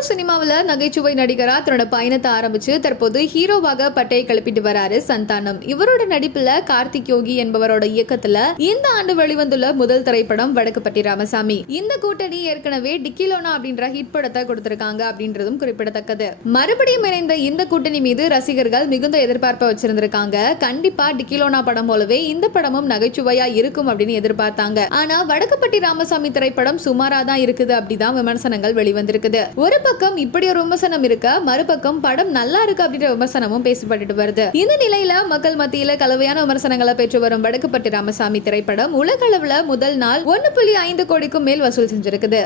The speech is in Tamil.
தமிழ் சினிமாவில் நகைச்சுவை நடிகரா தன்னோட பயணத்தை ஆரம்பிச்சு தற்போது ஹீரோவாக பட்டையை கிளப்பிட்டு வராரு சந்தானம். இவரோட நடிப்புல கார்த்திக் யோகி என்பவரோட இயக்கத்துல இந்த ஆண்டு வெளிவந்துள்ள முதல் திரைப்படம் வடக்குப்பட்டி ராமசாமி. இந்த கூட்டணி ஏற்கனவே டிக்கிலோனா அப்படின்ற ஹிட் படத்தை கொடுத்திருக்காங்க அப்படின்றதும் குறிப்பிடத்தக்கது. மறுபடியும் இணைந்த இந்த கூட்டணி மீது ரசிகர்கள் மிகுந்த எதிர்பார்ப்பை வச்சிருந்திருக்காங்க. கண்டிப்பா டிக்கிலோனா படம் போலவே இந்த படமும் நகைச்சுவையா இருக்கும் அப்படின்னு எதிர்பார்த்தாங்க. ஆனா வடக்குப்பட்டி ராமசாமி திரைப்படம் சுமாரா தான் இருக்குது அப்படிதான் விமர்சனங்கள் வெளிவந்திருக்குது. ஒரு பக்கம் இப்படி ஒரு விமர்சனம் இருக்க, மறுபக்கம் படம் நல்லா இருக்கு அப்படின்ற விமர்சனமும் பேசப்பட்டு வருது. இந்த நிலையில மக்கள் மத்தியில கலவையான விமர்சனங்களை பெற்று வரும் வடக்குப்பட்டி ராமசாமி திரைப்படம் உலக அளவுல முதல் நாள் 1.5 கோடிக்கும் மேல் வசூல் செஞ்சிருக்குது.